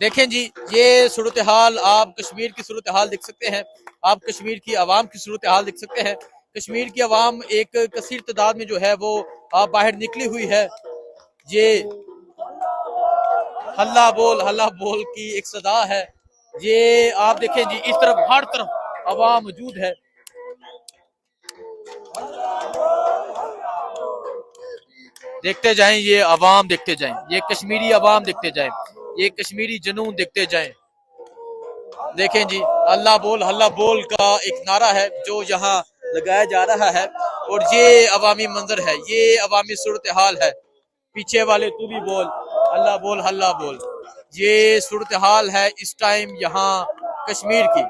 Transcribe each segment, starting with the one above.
देखें जी, ये सूरत हाल आप कश्मीर की सूरत हाल देख सकते हैं। आप कश्मीर की आवाम की सूरत हाल देख सकते हैं। कश्मीर की आवाम एक कसीर तादाद में जो है वो बाहर निकली हुई है। ये हल्ला बोल की एक सदा है। ये आप देखें जी, इस तरफ हर तरफ आवाम मौजूद है। देखते जाएं ये आवाम, देखते जाएं ये कश्मीरी आवाम, देखते जाएं ये कश्मीरी जुनून, देखते जाएं। देखें जी, हल्ला बोल का एक नारा है जो यहाँ लगाया जा रहा है। और ये अवामी मंजर है, ये अवामी सूरत हाल है। पीछे वाले तू भी बोल, हल्ला बोल। ये सूरत हाल है इस टाइम यहाँ कश्मीर की।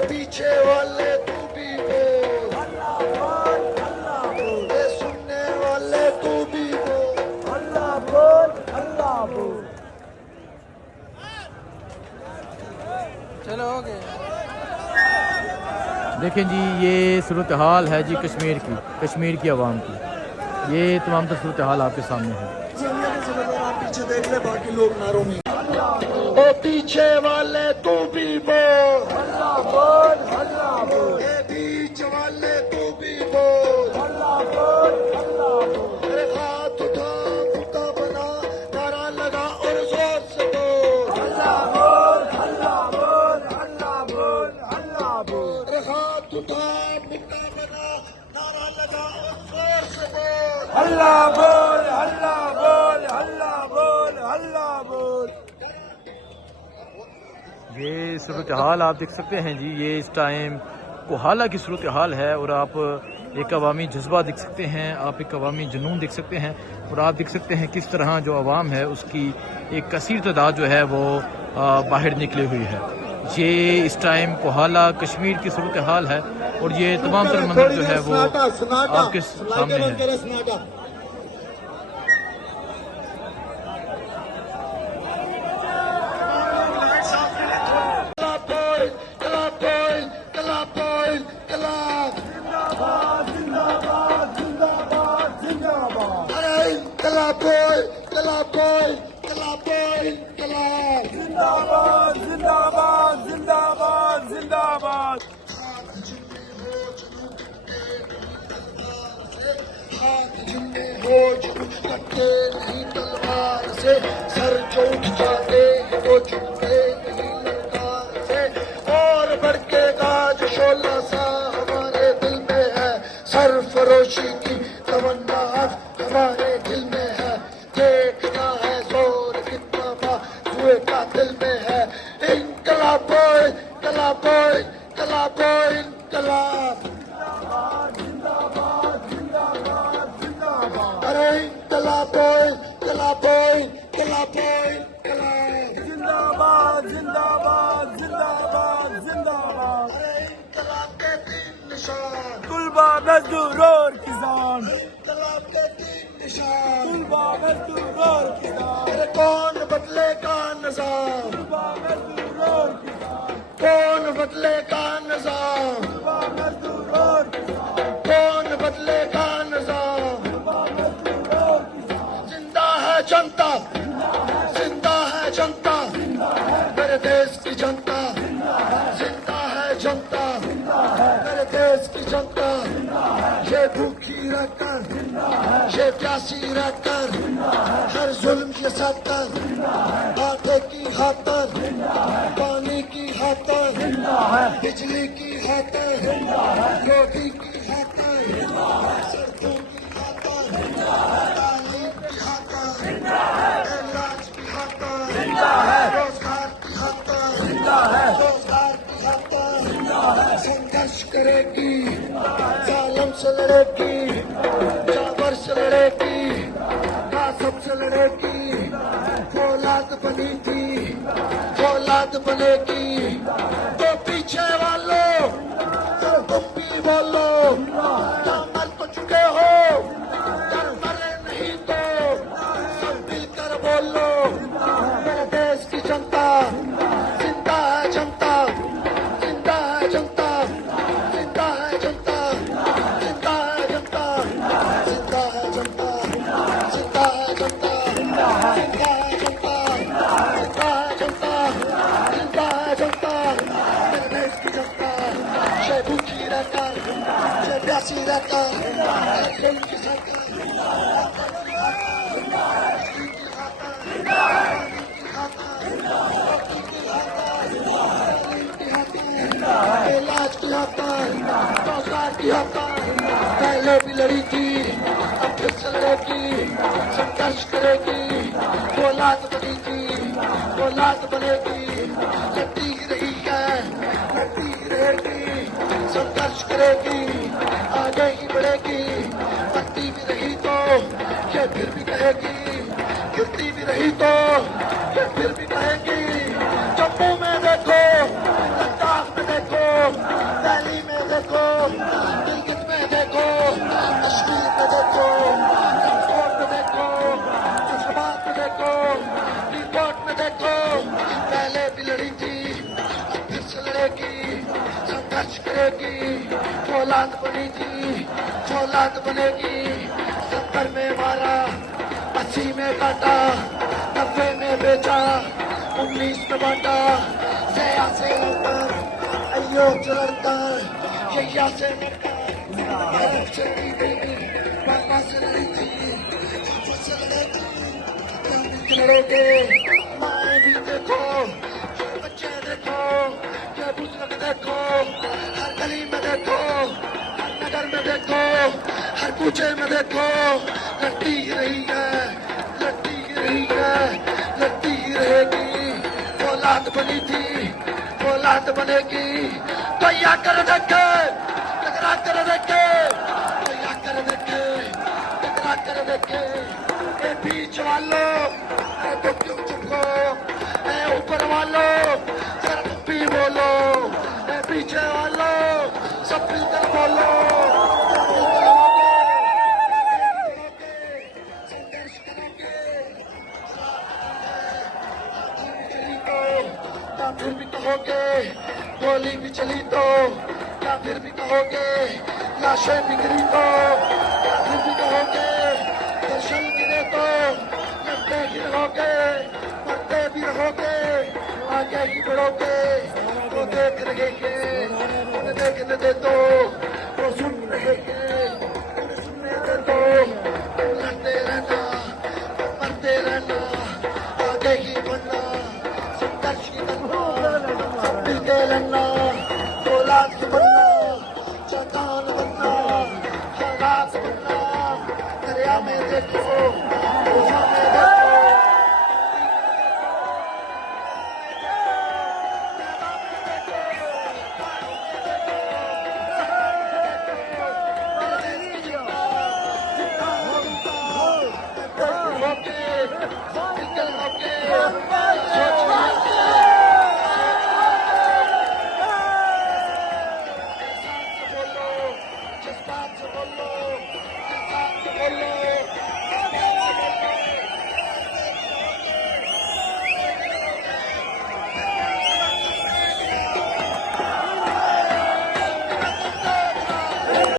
पीछे वाले तू भी बोल, अल्लाह बोल, अल्लाह बोल, सुनने वाले तू भी बोल, अल्लाह बोल, अल्लाह बोल। चलो हो गया। देखें जी, ये सूरत हाल है जी कश्मीर की, कश्मीर की आवाम की। ये तमाम तर सूरत हाल आपके सामने है। पीछे देख ले, बाकी लोग नारों में। ओ पीछे वाले तू भी बोल, अल्लाह बोल, अल्लाह बोल, बीच वाले तू भी बोल, अल्लाह बोल, अल्लाह बोल, हाथ उठा मुद्दा बना, नारा लगा और जोर से बोल, अल्लाह बोल, अल्लाह बोल, अल्लाह बोल, अल्लाह बोल, हाथ उठा मुद्दा बना, नारा लगा और जोर से बोल, अल्लाह बोल, अल्लाह बोल, अल्लाह बोल, अल्लाह बोल। ये सूरत हाल आप देख सकते हैं जी, ये इस टाइम कोहाला की सूरत हाल है। और आप एक अवामी जज्बा देख सकते हैं, आप एक अवामी जुनून देख सकते हैं। और आप देख सकते हैं किस तरह जो अवाम है उसकी एक कसीर तादाद जो है वो बाहर निकली हुई है। ये इस टाइम कोहाला कश्मीर की सूरत हाल है। और ये तमाम तर मंजर जो है वो आपके सामने है। जिंदाबाद, जिंदाबाद, जिंदाबाद, जिंदाबाद। हाथ झुके हो झुकते नहीं तलवार से, सर जो उठ जाते हैं वो झुकते नहीं ललकार से। और बढ़केगा जो शोला सा हमारे दिल में है, सरफरोशी की तमन्ना हमारे दिल में है। देखना है जोर कितना बाजुए का दिल में है। इनकलाब इनकलाब इनकलाब इनकलाब, जिंदाबाद, जिंदाबाद, जिंदाबाद। अरे इनकलाब इनकलाब इनकलाब इनकलाब, जिंदाबाद, जिंदाबाद, जिंदाबाद, जिंदाबाद। अरे इनकलाब के तीन निशान, तुलबा मजदूर और किसान, इनकलाब के तीन निशान, तुलबा मजदूर और किसान। अरे कौन बदलेगा निजाम, तुलबा मजदूर और किसान, कौन बदलेगा निजाम, तुलबा मजदूर और किसान, कौन बदलेगा निजाम, तुलबा मजदूर और किसान। जिंदा है जनता, जिंदा है जनता, मेरे देश की जनता, जिंदा है जनता, मेरे देश की जनता। ये भूखी रहकर, ये प्यासी रहकर, हर जुल्म के सत्तर, आटे की खातर, पानी की खातर, बिजली की खातर, रोटी की खातर, सड़कों की खातर, तालीम की खातर, इलाज की खातर, रोजगार की खातर, रोजगार की खातर संघर्ष करेगी, जालिम से लड़ेगी, जाबर से लड़ेगी, कासब से लड़ेगी। फौलाद बनी थी, फौलाद बनेगी। तो पीछे वालों तुम भी बोलो, क्या मर तो चुके हो, क्या मर इलाज की हतार, रोजगार की हतार, पहले भी लड़ी थी, अब फिर से लड़ेगी, संघर्ष करेगी, औलाद बनी थी, औलाद बनेगी, लड़ती ही रही है, लड़ती ही रहेगी, संघर्ष करेगी, आगे ही बढ़ेगी, बनती भी रही तो ये फिर भी कहेगी, गिरती भी रही तो ये फिर भी कहेगी। जम्मू में देखो, लद्दाख में देखो, दिल्ली में देखो, गिलगित में देखो, कश्मीर में देखो, राजकोट में देखो, फैसलाबाद में देखो, रिपोर्ट में देखो, पहले भी लड़ी थी, अब फिर से लड़ेगी, संघर्ष करेगी, औलाद बनी थी, औलाद बनेगी। 70 में मारा, 80 में काटा, 90 में बेचा, 19 में बांटा, जया से लड़कर, अयो चलकर, जया से लड़कर, भारत से लड़ी थी, बाबा से लड़ी थी, आपस से लड़ेगी, मिलकर लड़ोगे, माए भी देखो, ये बच्चे देखो, ये बुजुर्ग देखो, हर गली में देखो, हर नगर में देखो, हर कूचे में देखो, लड़ती ही रही है, लड़ती ही रही है, लड़ती ही रहेगी, औलाद बनी थी, औलाद बनेगी। तो या कर देखे, टकरा कर देखे, तो या कर देखे, टकरा कर देखे। ए बीच वालों, ए तो क्यों चुप हो, ए ऊपर वालों, जरा तुम भी बोलो, ए पीछे वालों, सब मिलकर बोलो, सब मिलकर बोलोगे, संघर्ष करोगे, क्या फिर भी कहोगे, गोली भी चली तो क्या फिर भी कहोगे, लाशें बिखरी तो क्या फिर भी कहोगे, दर्शन गिरे तो लड़ते ही रहोगे, मरते भी रहोगे, आगे ही बढ़ोगे। वो देख रहे हैं, उन्हें देखने दे दो, वो सुन रहे हैं, उन्हें सुनने दे दो, लड़ते रहना, मरते रहना, आगे ही बढ़ना, संघर्ष ही करना, सब मिलके लड़ना, औलाद की बनना, चट्टान बनना, हालात बनना, दरिया में देखो, गुफा में देखो, जज्बात से बोलो, इंसान से बोलो,